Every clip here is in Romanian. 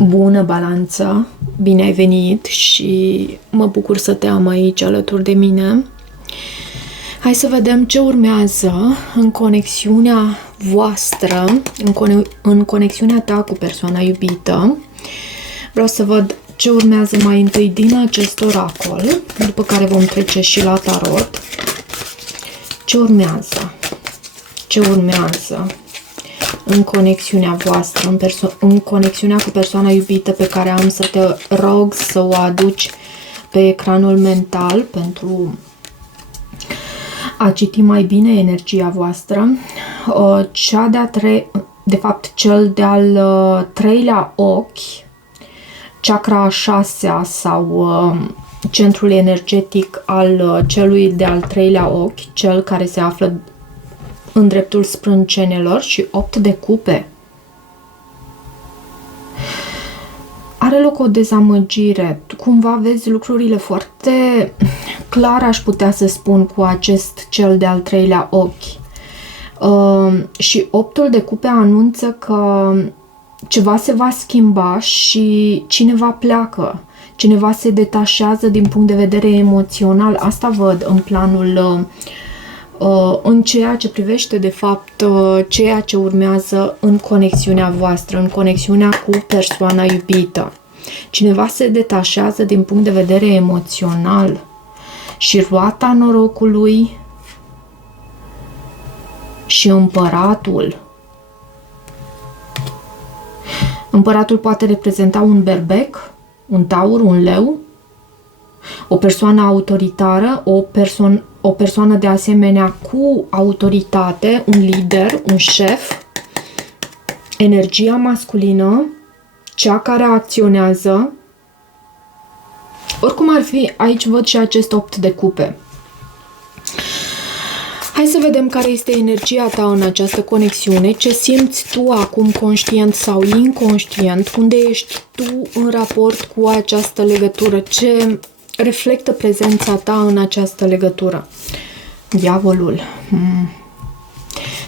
Bună Balanță, bine ai venit și mă bucur să te am aici alături de mine. Hai să vedem ce urmează în conexiunea voastră, în conexiunea ta cu persoana iubită. Vreau să văd ce urmează mai întâi din acest oracol, după care vom trece și la tarot. Ce urmează? Ce urmează în conexiunea voastră, în conexiunea cu persoana iubită, pe care am să te rog să o aduci pe ecranul mental pentru a citi mai bine energia voastră. Cel de-al treilea ochi, chakra a șasea sau centrul energetic al celui de-al treilea ochi, cel care se află în dreptul sprâncenelor, și 8 de cupe. Are loc o dezamăgire. Tu cumva vezi lucrurile foarte clar, aș putea să spun, cu acest cel de-al treilea ochi. Și 8 de cupe anunță că ceva se va schimba și cineva pleacă. Cineva se detașează din punct de vedere emoțional. Asta văd în planul în ceea ce privește, de fapt, ceea ce urmează în conexiunea voastră, în conexiunea cu persoana iubită. Cineva se detașează din punct de vedere emoțional și roata norocului și împăratul. Împăratul poate reprezenta un berbec, un taur, un leu, o persoană autoritară, o persoană de asemenea cu autoritate, un lider, un șef, energia masculină, cea care acționează. Oricum ar fi, aici văd și acest 8 de cupe. Hai să vedem care este energia ta în această conexiune, ce simți tu acum, conștient sau inconștient, unde ești tu în raport cu această legătură, ce reflectă prezența ta în această legătură. Diavolul.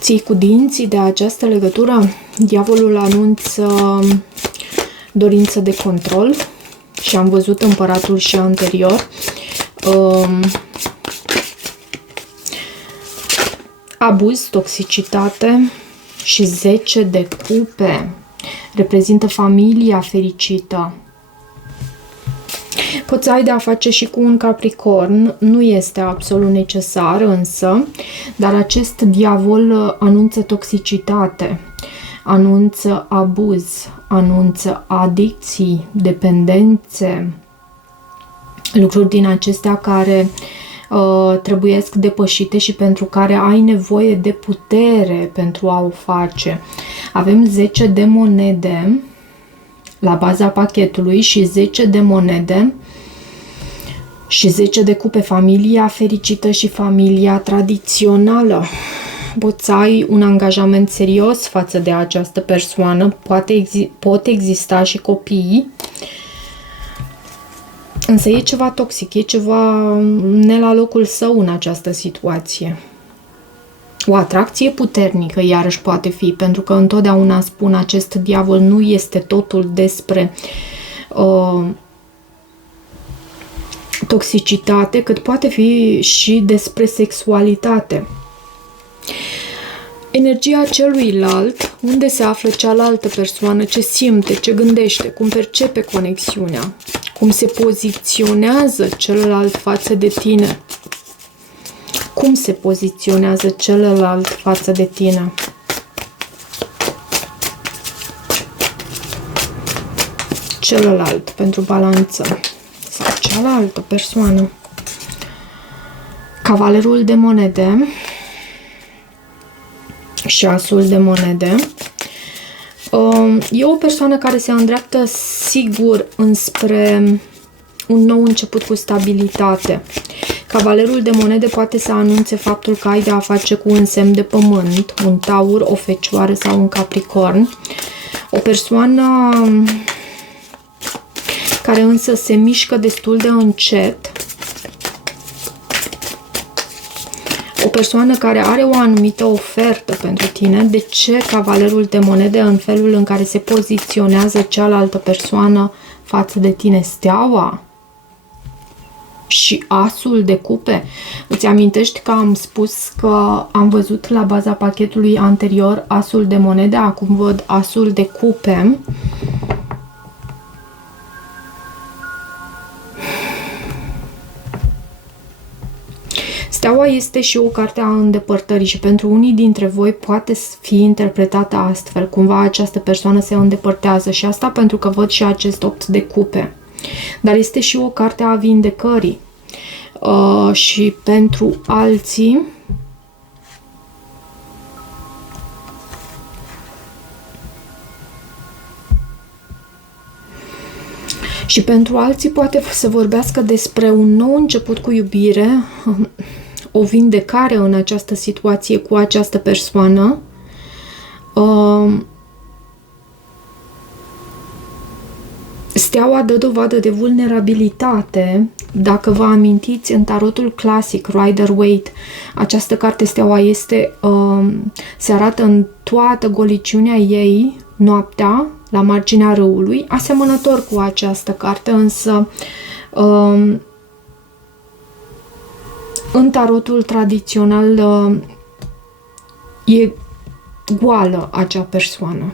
Ții cu dinții de această legătură? Diavolul anunță dorință de control și am văzut împăratul și anterior. Abuz, toxicitate și 10 de cupe. Reprezintă familia fericită. Poți ai de-a face și cu un Capricorn, nu este absolut necesar însă, dar acest diavol anunță toxicitate, anunță abuz, anunță adicții, dependențe, lucruri din acestea care trebuiesc depășite și pentru care ai nevoie de putere pentru a o face. Avem 10 de monede la baza pachetului și 10 de monede și 10 de cupe, familia fericită și familia tradițională. Poți să ai un angajament serios față de această persoană, pot exista și copii, însă e ceva toxic, e ceva ne la locul său în această situație. O atracție puternică iarăși poate fi, pentru că întotdeauna spun, acest diavol nu este totul despre toxicitate, cât poate fi și despre sexualitate. Energia celuilalt, unde se află cealaltă persoană, ce simte, ce gândește, cum percepe conexiunea, cum se poziționează celălalt față de tine. Cum se poziționează celălalt față de tine? Celălalt pentru Balanță sau cealaltă persoană. Cavalerul de monede și asul de monede. E o persoană care se îndreaptă sigur înspre un nou început cu stabilitate. Cavalerul de monede poate să anunțe faptul că ai de a face cu un semn de pământ, un taur, o fecioară sau un capricorn. O persoană care însă se mișcă destul de încet. persoană care are o anumită ofertă pentru tine. De ce cavalerul de monede în felul în care se poziționează cealaltă persoană față de tine? Steaua și asul de cupe. Îți amintești că am spus că am văzut la baza pachetului anterior asul de monede, acum văd asul de cupe. Steaua este și o carte a îndepărtării și pentru unii dintre voi poate fi interpretată astfel. Cumva această persoană se îndepărtează și asta pentru că văd și acest 8 de cupe. Dar este și o carte a vindecării. Și pentru alții poate să vorbească despre un nou început cu iubire, o vindecare în această situație cu această persoană. Steaua dă dovadă de vulnerabilitate. Dacă vă amintiți, în tarotul clasic, Rider-Waite, această carte, steaua, se arată în toată goliciunea ei, noaptea, la marginea râului, asemănător cu această carte, însă în tarotul tradițional e goală acea persoană.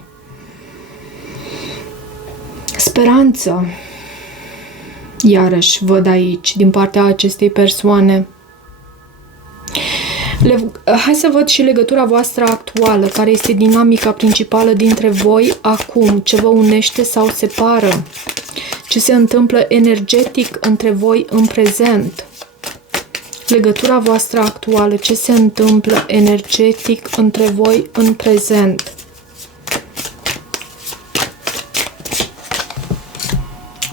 Speranță, iarăși văd aici, din partea acestei persoane. Hai să văd și legătura voastră actuală, care este dinamica principală dintre voi acum, ce vă unește sau separă, ce se întâmplă energetic între voi în prezent. Legătura voastră actuală, ce se întâmplă energetic între voi în prezent.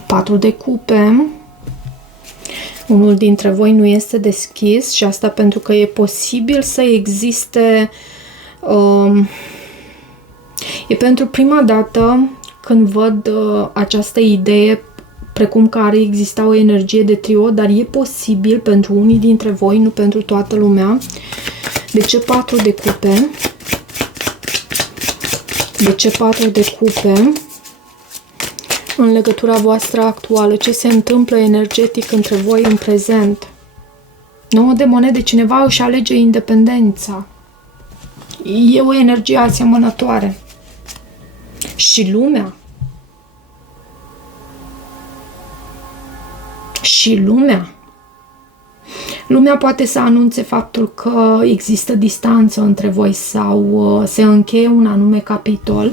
Patru de cupe. Unul dintre voi nu este deschis și asta pentru că e posibil să existe... e pentru prima dată când văd această idee, precum că ar exista o energie de trio, dar e posibil pentru unii dintre voi, nu pentru toată lumea. De ce 4 de cupe? De ce 4 de cupe? În legătura voastră actuală, ce se întâmplă energetic între voi în prezent? 9 de monede, cineva își alege independența. E o energie asemănătoare. Și lumea. Și lumea. Lumea poate să anunțe faptul că există distanță între voi sau se încheie un anume capitol.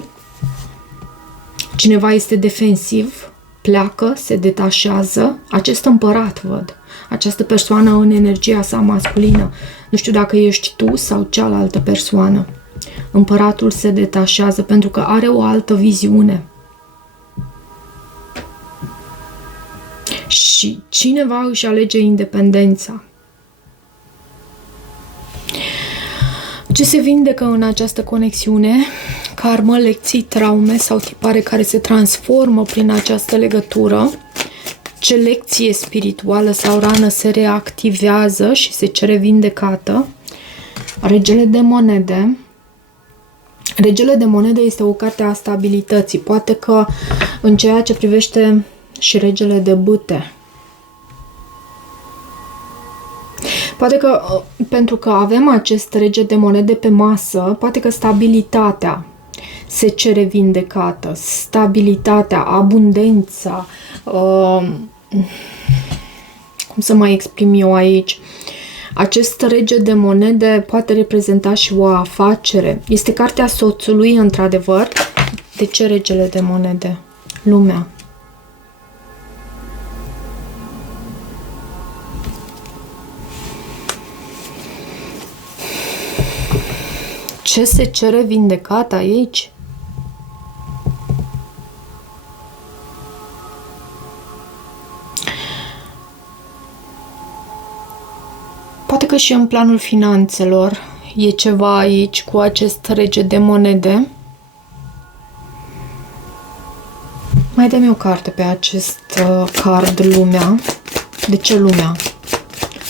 Cineva este defensiv, pleacă, se detașează. Acest împărat, văd. Această persoană în energia sa masculină. Nu știu dacă ești tu sau cealaltă persoană. Împăratul se detașează pentru că are o altă viziune. Și cineva își alege independența. Ce se vindecă în această conexiune? Karmă, lecții, traume sau tipare care se transformă prin această legătură. Ce lecție spirituală sau rană se reactivează și se cere vindecată. Regele de monede. Regele de monede este o carte a stabilității. Poate că în ceea ce privește și regele de bâte. Poate că, pentru că avem acest rege de monede pe masă, poate că stabilitatea se cere vindecată. Stabilitatea, abundența, cum să mai exprim eu aici? Acest rege de monede poate reprezenta și o afacere. Este cartea soțului, într-adevăr. De ce regele de monede? Lumea. Ce se cere vindecat aici? Poate că și în planul finanțelor e ceva aici cu acest rege de monede. Mai dă-mi o carte pe acest card, lumea. De ce lumea?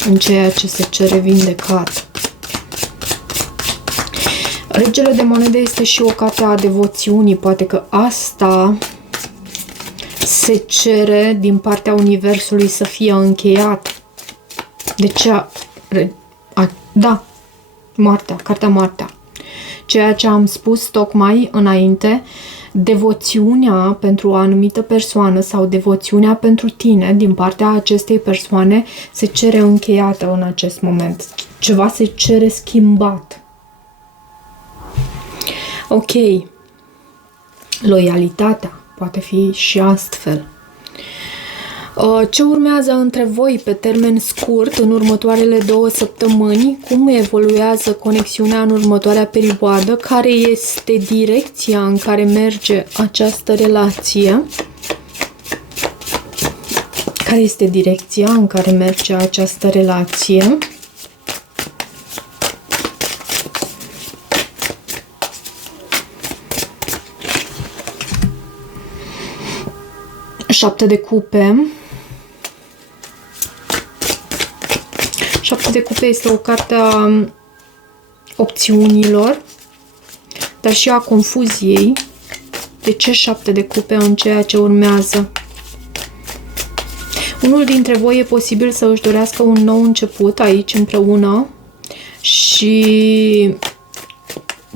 În ceea ce se cere vindecat. Regele de monede este și o carte a devoțiunii. Poate că asta se cere din partea Universului să fie încheiat. Deci, da, moartea, cartea moartea. Ceea ce am spus tocmai înainte, devoțiunea pentru o anumită persoană sau devoțiunea pentru tine din partea acestei persoane se cere încheiată în acest moment. Ceva se cere schimbat. Ok. Loialitatea poate fi și astfel. Ce urmează între voi pe termen scurt în următoarele 2 săptămâni? Cum evoluează conexiunea în următoarea perioadă? Care este direcția în care merge această relație? Care este direcția în care merge această relație? Șapte de cupe. Șapte de cupe este o carte a opțiunilor, dar și a confuziei. De ce 7 de cupe în ceea ce urmează? Unul dintre voi e posibil să își dorească un nou început aici împreună și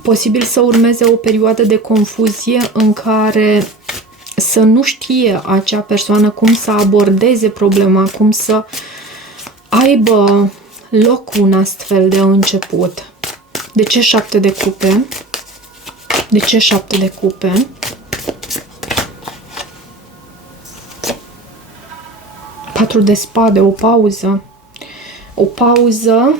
posibil să urmeze o perioadă de confuzie în care să nu știe acea persoană cum să abordeze problema, cum să aibă loc un astfel de început. De ce 7 de cupe? De ce 7 de cupe? Patru de spade, o pauză. O pauză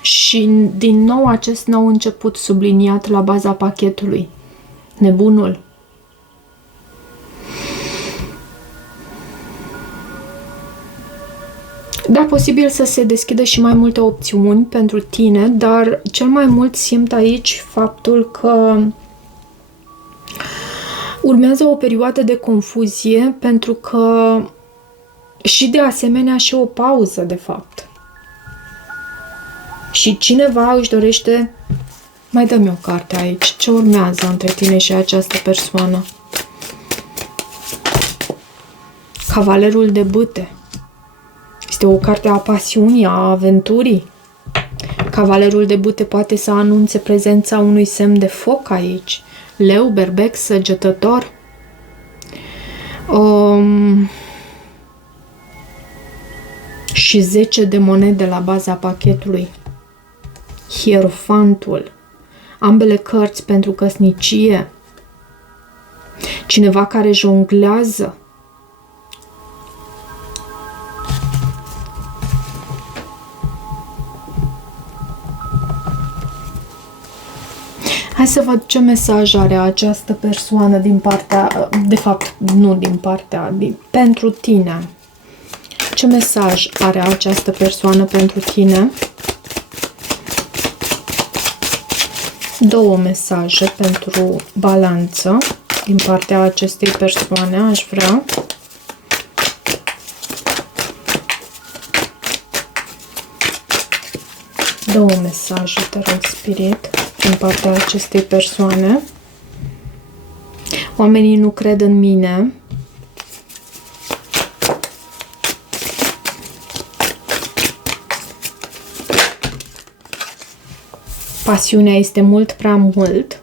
și din nou acest nou început subliniat la baza pachetului. Nebunul. Da, posibil să se deschidă și mai multe opțiuni pentru tine, dar cel mai mult simt aici faptul că urmează o perioadă de confuzie, pentru că și de asemenea și o pauză, de fapt. Și cineva își dorește... Mai dă-mi o carte aici. Ce urmează între tine și această persoană? Cavalerul de bâte. Este o carte a pasiunii, a aventurii. Cavalerul de bâte poate să anunțe prezența unui semn de foc aici. Leu, berbec, săgetător. Și 10 de monede la baza pachetului. Hierofantul. Ambele cărți pentru căsnicie. Cineva care jonglează. Hai să văd ce mesaj are această persoană din partea, de fapt, nu din partea, pentru tine. Ce mesaj are această persoană pentru tine? 2 mesaje pentru balanță din partea acestei persoane, aș vrea. Două mesaje, te rog, Spirit, din partea acestei persoane. Oamenii nu cred în mine. Pasiunea este mult prea mult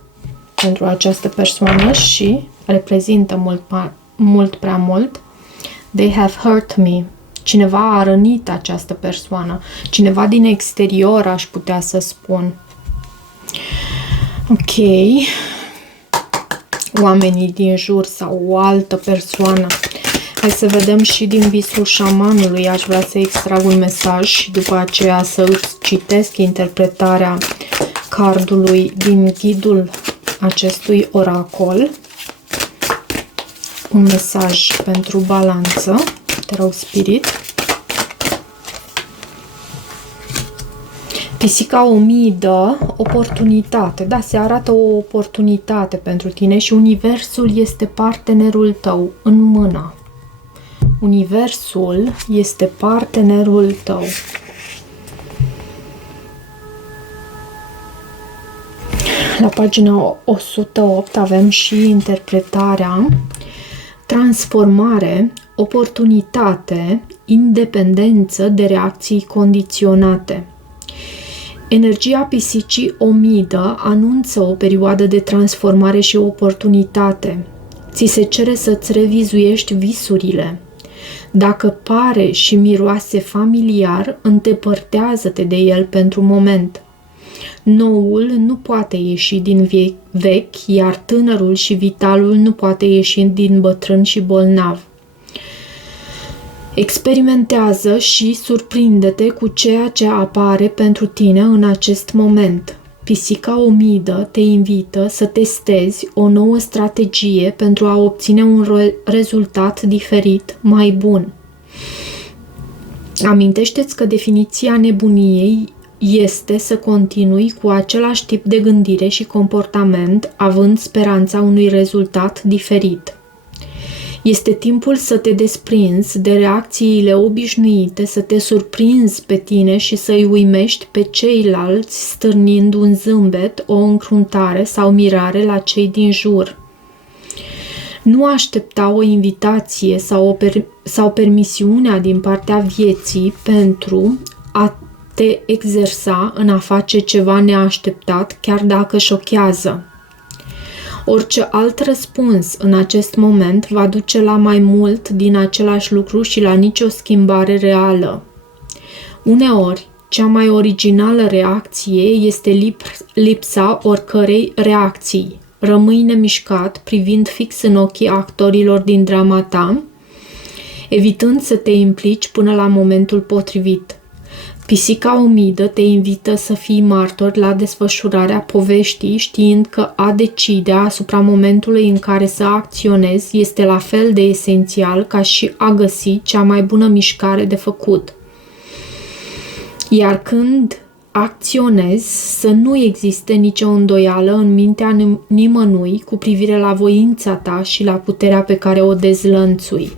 pentru această persoană și reprezintă mult prea mult. They have hurt me. Cineva a rănit această persoană. Cineva din exterior, aș putea să spun. Ok. Oamenii din jur sau o altă persoană. Hai să vedem și din visul șamanului. Aș vrea să extrag un mesaj și după aceea să îți citesc interpretarea cardului din ghidul acestui oracol. Un mesaj pentru balanță. Te rog, Spirit. Pisica umidă, oportunitate. Da, se arată o oportunitate pentru tine și universul este partenerul tău în mână. Universul este partenerul tău. La pagina 108 avem și interpretarea: transformare, oportunitate, independență de reacții condiționate. Energia pisicii Omidă anunță o perioadă de transformare și oportunitate. Ți se cere să-ți revizuiești visurile. Dacă pare și miroase familiar, îndepărtează-te de el pentru moment. Noul nu poate ieși din vechi, iar tânărul și vitalul nu poate ieși din bătrân și bolnav. Experimentează și surprinde-te cu ceea ce apare pentru tine în acest moment. Pisica Omidă te invită să testezi o nouă strategie pentru a obține un rezultat diferit, mai bun. Amintește-ți că definiția nebuniei este să continui cu același tip de gândire și comportament, având speranța unui rezultat diferit. Este timpul să te desprinzi de reacțiile obișnuite, să te surprinzi pe tine și să-i uimești pe ceilalți, stârnind un zâmbet, o încruntare sau mirare la cei din jur. Nu aștepta o invitație sau permisiunea din partea vieții pentru a te exersa în a face ceva neașteptat, chiar dacă șochează. Orice alt răspuns în acest moment va duce la mai mult din același lucru și la nicio schimbare reală. Uneori, cea mai originală reacție este lipsa oricărei reacții. Rămâi nemișcat, privind fix în ochii actorilor din drama ta, evitând să te implici până la momentul potrivit. Pisica Omidă te invită să fii martor la desfășurarea poveștii, știind că a decide asupra momentului în care să acționezi este la fel de esențial ca și a găsi cea mai bună mișcare de făcut. Iar când acționezi, să nu existe nicio îndoială în mintea nimănui cu privire la voința ta și la puterea pe care o dezlănțui.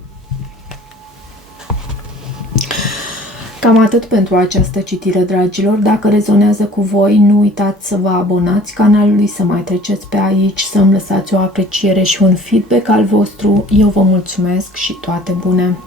Cam atât pentru această citire, dragilor. Dacă rezonează cu voi, nu uitați să vă abonați canalului, să mai treceți pe aici, să-mi lăsați o apreciere și un feedback al vostru. Eu vă mulțumesc și toate bune!